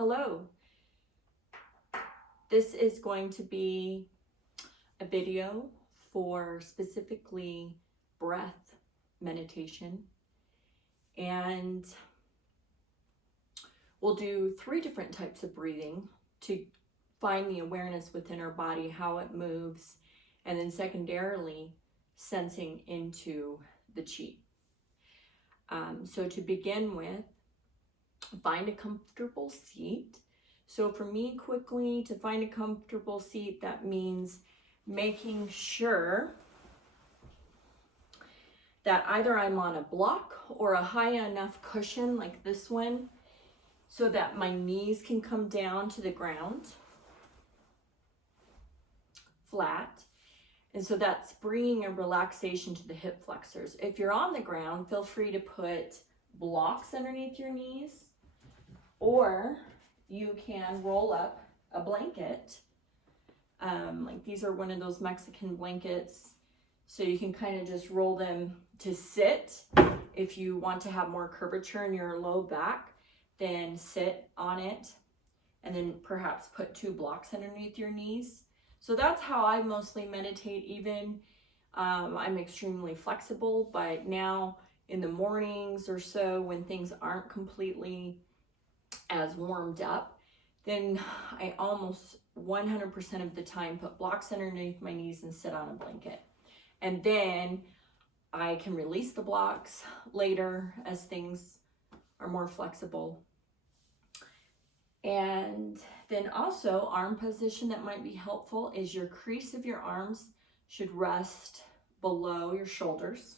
Hello, this is going to be a video for specifically breath meditation, and we'll do 3 different types of breathing to find the awareness within our body, how it moves, and then secondarily sensing into the chi. So to begin with, find a comfortable seat. So for me, quickly, to find a comfortable seat, that means making sure that either I'm on a block or a high enough cushion like this one so that my knees can come down to the ground flat. And so that's bringing a relaxation to the hip flexors. If you're on the ground, feel free to put blocks underneath your knees, or you can roll up a blanket. Like these are one of those Mexican blankets. So you can kind of just roll them to sit. If you want to have more curvature in your low back, then sit on it and then perhaps put 2 blocks underneath your knees. So that's how I mostly meditate. Even I'm extremely flexible, but now in the mornings or so when things aren't completely as warmed up, then I almost 100% of the time put blocks underneath my knees and sit on a blanket. And then I can release the blocks later as things are more flexible. And then also, arm position that might be helpful is your crease of your arms should rest below your shoulders.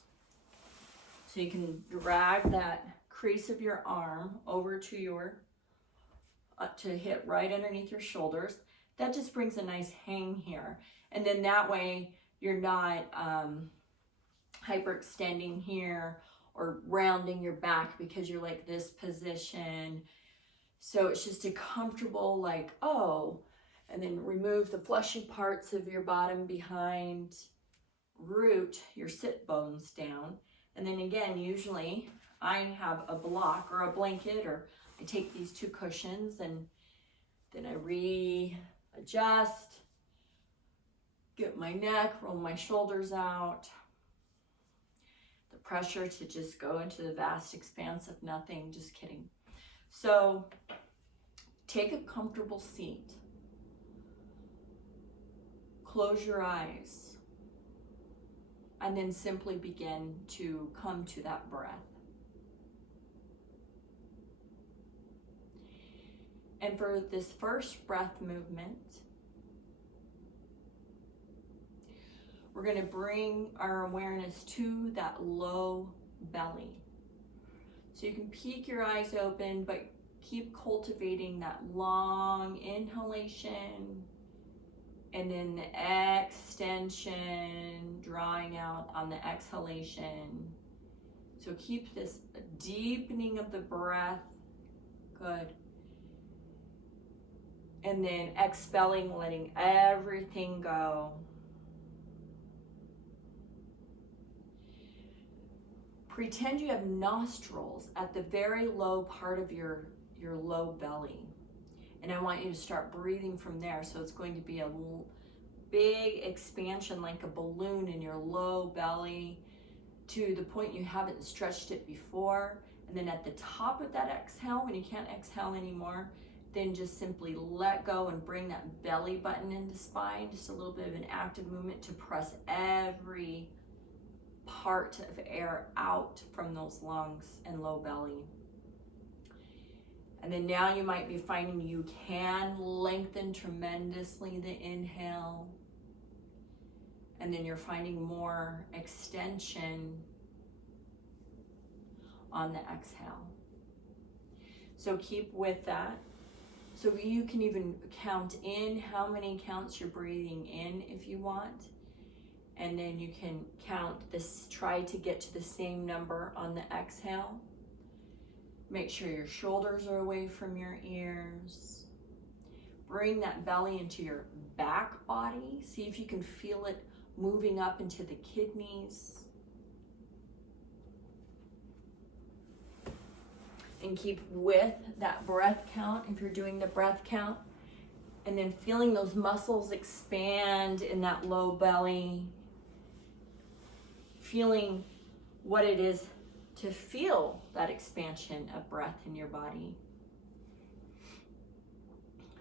So you can drag that crease of your arm over to your to hit right underneath your shoulders. That just brings a nice hang here. And then that way you're not hyperextending here or rounding your back because you're like this position. So it's just a comfortable like, oh, and then remove the fleshy parts of your bottom behind, root your sit bones down. And then again, usually I have a block or a blanket, or I take these 2 cushions and then I readjust, get my neck, roll my shoulders out. The pressure to just go into the vast expanse of nothing, just kidding. So take a comfortable seat. Close your eyes. And then simply begin to come to that breath. And for this first breath movement, we're going to bring our awareness to that low belly. So you can peek your eyes open, but keep cultivating that long inhalation and then the extension, drawing out on the exhalation. So keep this deepening of the breath. Good. And then expelling, letting everything go. Pretend you have nostrils at the very low part of your low belly. And I want you to start breathing from there. So it's going to be a big expansion like a balloon in your low belly to the point you haven't stretched it before. And then at the top of that exhale, when you can't exhale anymore, then just simply let go and bring that belly button into spine. Just a little bit of an active movement to press every part of air out from those lungs and low belly. And then now you might be finding you can lengthen tremendously the inhale. And then you're finding more extension on the exhale. So keep with that. So you can even count in how many counts you're breathing in if you want. And then you can count this, try to get to the same number on the exhale. Make sure your shoulders are away from your ears. Bring that belly into your back body. See if you can feel it moving up into the kidneys. and keep with that breath count if you're doing the breath count. And then feeling those muscles expand in that low belly. Feeling what it is to feel that expansion of breath in your body.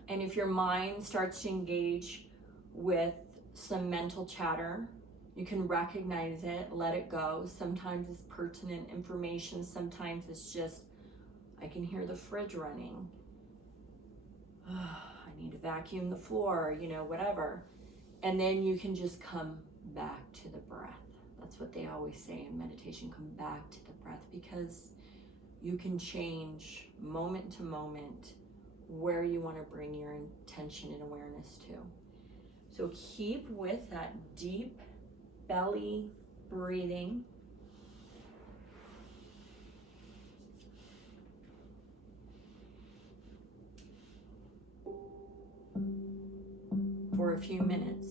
And if your mind starts to engage with some mental chatter, you can recognize it, let it go. Sometimes it's pertinent information, sometimes it's just, I can hear the fridge running. I need to vacuum the floor, whatever. And then you can just come back to the breath. That's what they always say in meditation, come back to the breath, because you can change moment to moment where you want to bring your intention and awareness to. So keep with that deep belly breathing. For a few minutes.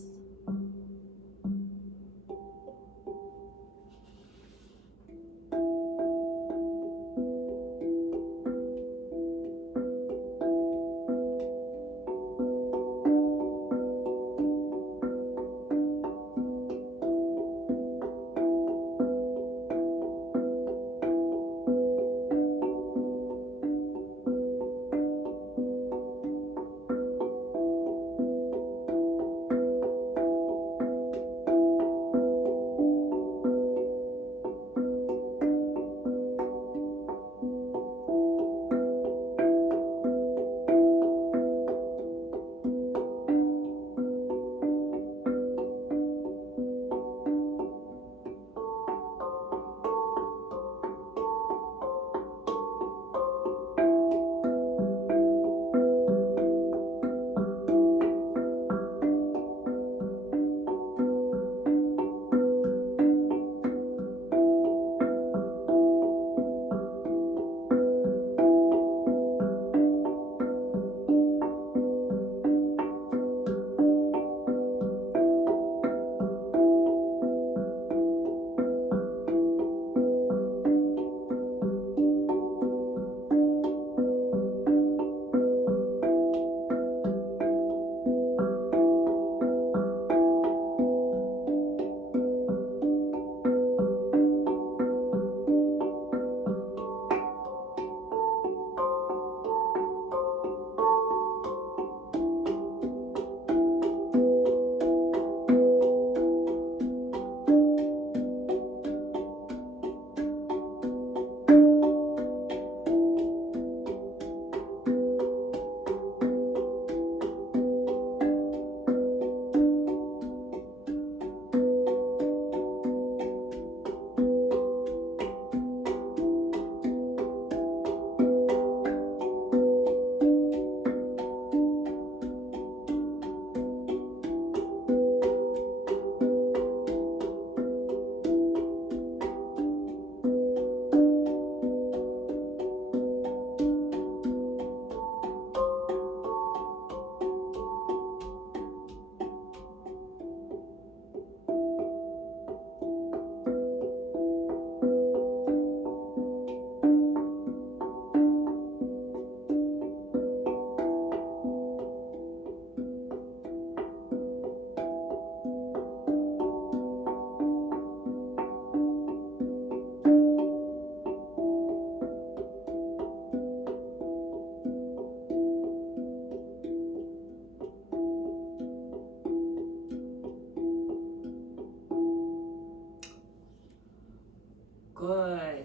Good.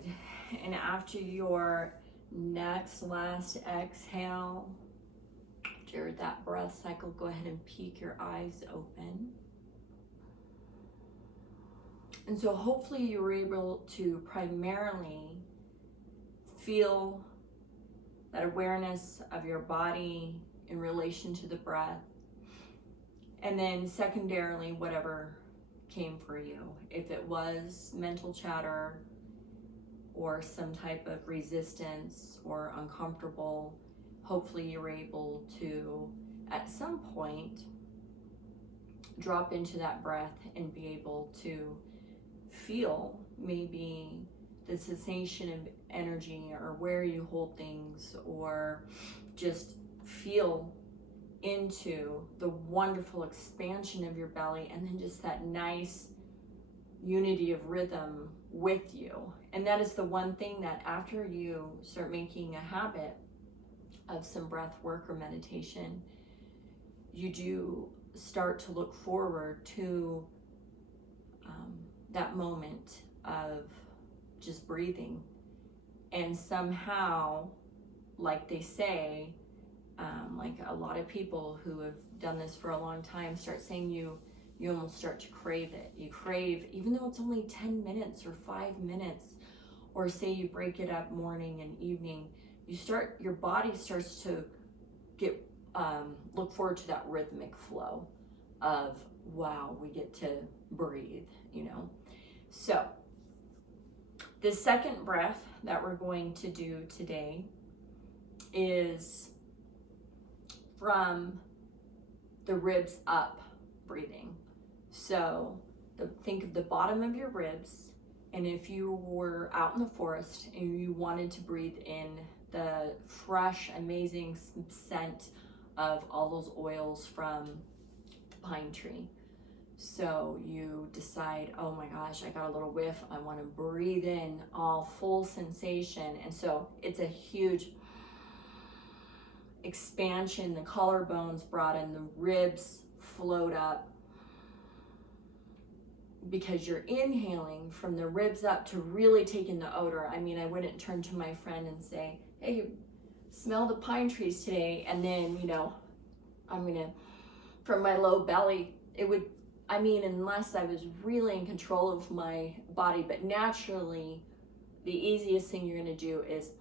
And after your last exhale, during that breath cycle, go ahead and peek your eyes open. And so hopefully you were able to primarily feel that awareness of your body in relation to the breath. And then secondarily, whatever came for you. If it was mental chatter or some type of resistance or uncomfortable, hopefully you were able to, at some point, drop into that breath and be able to feel maybe the sensation of energy, or where you hold things, or just feel into the wonderful expansion of your belly, and then just that nice unity of rhythm with you. And that is the one thing that after you start making a habit of some breath work or meditation, you do start to look forward to that moment of just breathing. And somehow, like they say, like a lot of people who have done this for a long time start saying, you almost start to crave it. You crave, even though it's only 10 minutes or 5 minutes, or say you break it up morning and evening, your body starts to get, look forward to that rhythmic flow of, wow, we get to breathe, you know? So the second breath that we're going to do today is from the ribs up breathing. So think of the bottom of your ribs, and if you were out in the forest and you wanted to breathe in the fresh, amazing scent of all those oils from the pine tree. So you decide, oh my gosh, I got a little whiff. I want to breathe in all full sensation. And so it's a huge expansion. The collarbones brought in, the ribs float up, because you're inhaling from the ribs up to really take in the odor. I mean, I wouldn't turn to my friend and say, hey, smell the pine trees today. And then, you know, I'm gonna, from my low belly, it would, I mean, unless I was really in control of my body, but naturally, the easiest thing you're gonna do is,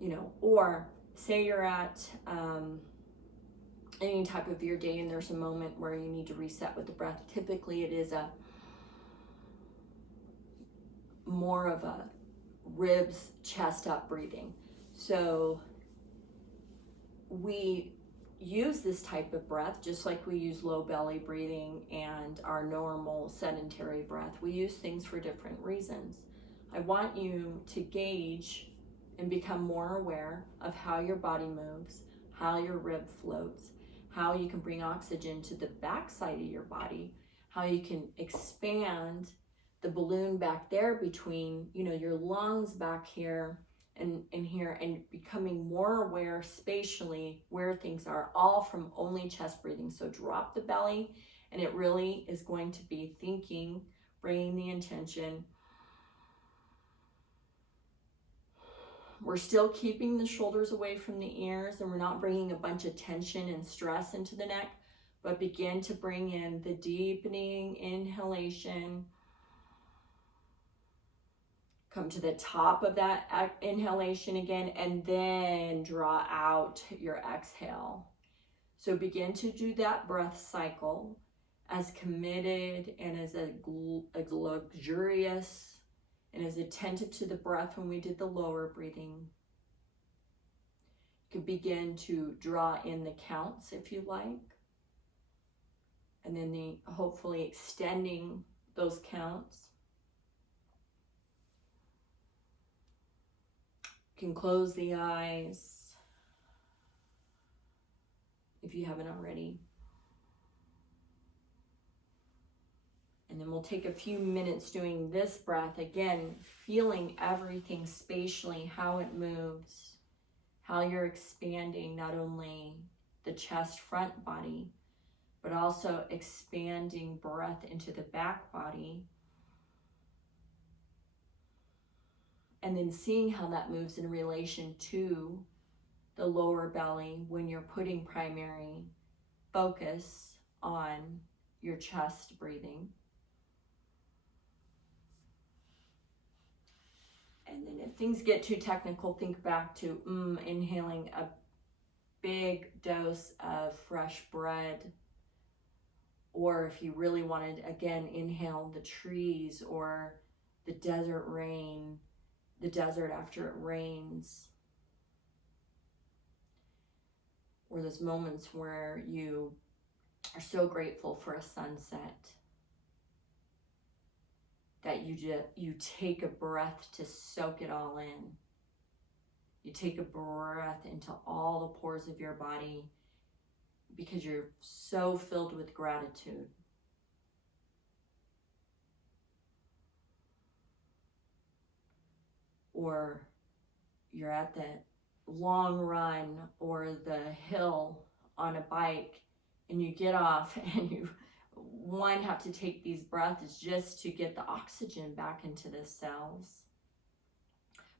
you know, or say you're at any type of your day and there's a moment where you need to reset with the breath. Typically it is more of a ribs, chest up breathing. So we use this type of breath just like we use low belly breathing and our normal sedentary breath. We use things for different reasons. I want you to gauge and become more aware of how your body moves, how your rib floats, how you can bring oxygen to the backside of your body, how you can expand the balloon back there between, you know, your lungs back here and here, and becoming more aware spatially where things are, all from only chest breathing. So drop the belly, and it really is going to be thinking, bringing the intention. We're still keeping the shoulders away from the ears, and we're not bringing a bunch of tension and stress into the neck, but begin to bring in the deepening inhalation. Come to the top of that inhalation again, and then draw out your exhale. So begin to do that breath cycle as committed and as a luxurious and as attentive to the breath when we did the lower breathing. You can begin to draw in the counts if you like, and then hopefully extending those counts. You can close the eyes if you haven't already. And then we'll take a few minutes doing this breath, again, feeling everything spatially, how it moves, how you're expanding not only the chest front body, but also expanding breath into the back body. And then seeing how that moves in relation to the lower belly when you're putting primary focus on your chest breathing. And then if things get too technical, think back to inhaling a big dose of fresh bread. Or if you really wanted, again, inhale the trees or the desert rain, the desert after it rains. Or those moments where you are so grateful for a sunset. that you take a breath to soak it all in. You take a breath into all the pores of your body because you're so filled with gratitude. Or you're at the long run or the hill on a bike and you get off and you have to take these breaths just to get the oxygen back into the cells.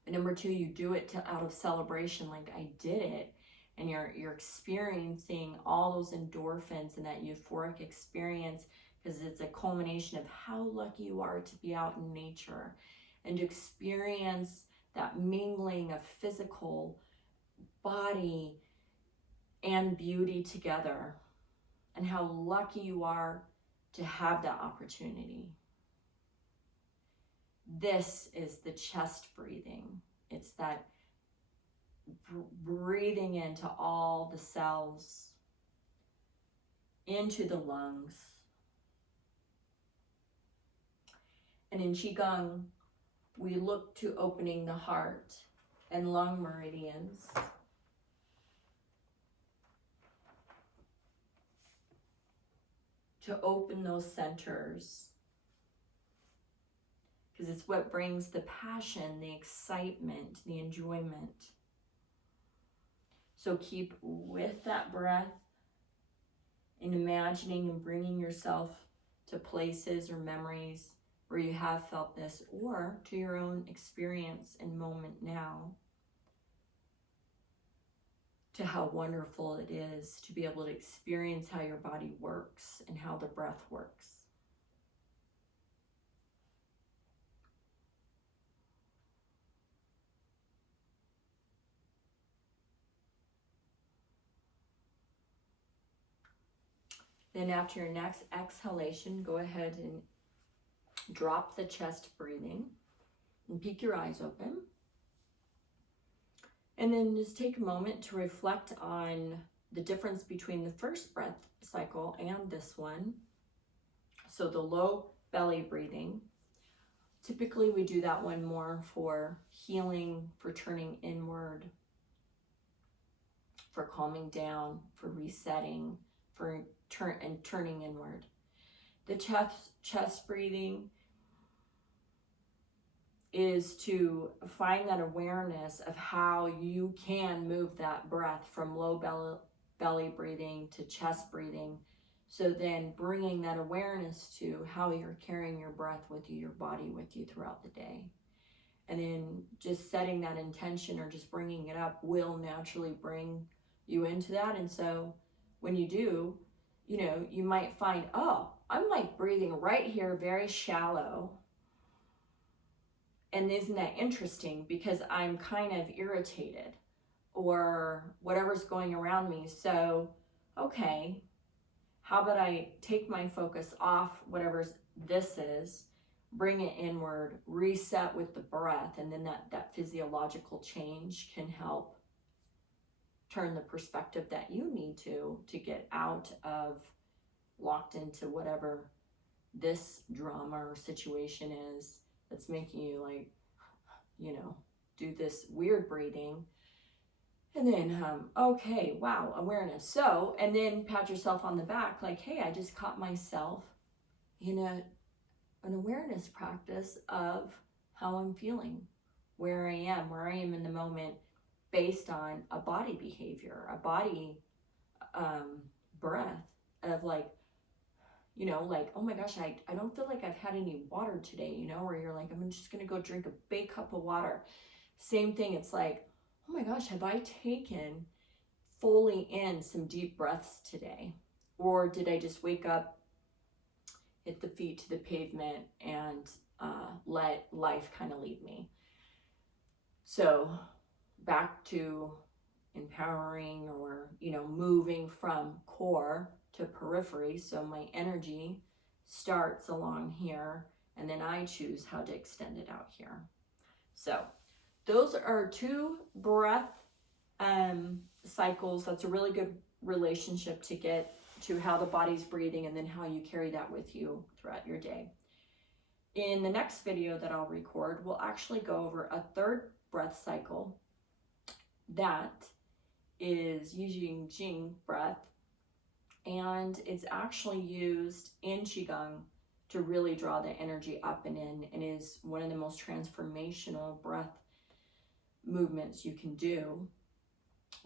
But number two, you do it out of celebration, like I did it, and you're experiencing all those endorphins and that euphoric experience, because it's a culmination of how lucky you are to be out in nature and to experience that mingling of physical body and beauty together, and how lucky you are to have that opportunity. This is the chest breathing. It's that breathing into all the cells, into the lungs. And in Qigong, we look to opening the heart and lung meridians. To open those centers. Because it's what brings the passion, the excitement, the enjoyment. So keep with that breath and imagining and bringing yourself to places or memories where you have felt this, or to your own experience and moment now, to how wonderful it is to be able to experience how your body works and how the breath works. Then after your next exhalation, go ahead and drop the chest breathing and peek your eyes open. And then just take a moment to reflect on the difference between the first breath cycle and this one. So the low belly breathing. Typically we do that one more for healing, for turning inward, for calming down, for resetting, for turning inward. The chest breathing is to find that awareness of how you can move that breath from low belly breathing to chest breathing. So then bringing that awareness to how you're carrying your breath with you, your body with you throughout the day. And then just setting that intention or just bringing it up will naturally bring you into that. And so when you do, you might find, oh, I'm like breathing right here, very shallow. And isn't that interesting? Because I'm kind of irritated or whatever's going around me. So, okay, how about I take my focus off whatever this is, bring it inward, reset with the breath, and then that physiological change can help turn the perspective that you need to get out of locked into whatever this drama or situation is that's making you do this weird breathing. And then, okay, wow, awareness. So, and then pat yourself on the back like, hey, I just caught myself in an awareness practice of how I'm feeling, where I am in the moment based on a body behavior, a body breath of like, oh my gosh, I don't feel like I've had any water today, where you're like, I'm just going to go drink a big cup of water. Same thing. It's like, oh my gosh, have I taken fully in some deep breaths today? Or did I just wake up, hit the feet to the pavement, and let life kind of lead me? So back to empowering or, moving from core to periphery. So my energy starts along here, and then I choose how to extend it out here. So those are 2 breath cycles. That's a really good relationship to get to how the body's breathing and then how you carry that with you throughout your day. In the next video that I'll record, we'll actually go over a third breath cycle that is using Jing breath, and it's actually used in Qigong to really draw the energy up and in, and is one of the most transformational breath movements you can do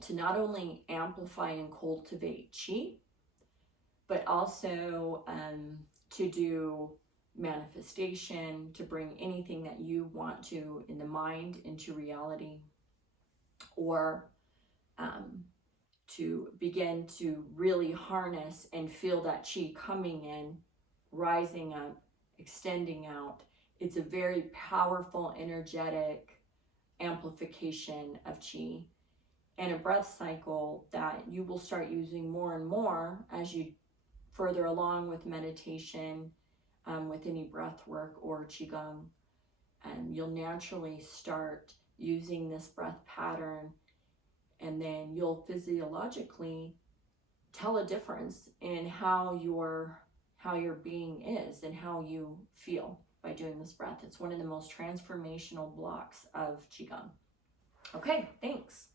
to not only amplify and cultivate qi, but also to do manifestation, to bring anything that you want to in the mind into reality, or to begin to really harness and feel that qi coming in, rising up, extending out. It's a very powerful, energetic amplification of qi, and a breath cycle that you will start using more and more as you further along with meditation, with any breath work or qigong. You'll naturally start using this breath pattern, and then you'll physiologically tell a difference in how your being is and how you feel by doing this breath. It's one of the most transformational blocks of qigong. Okay, thanks.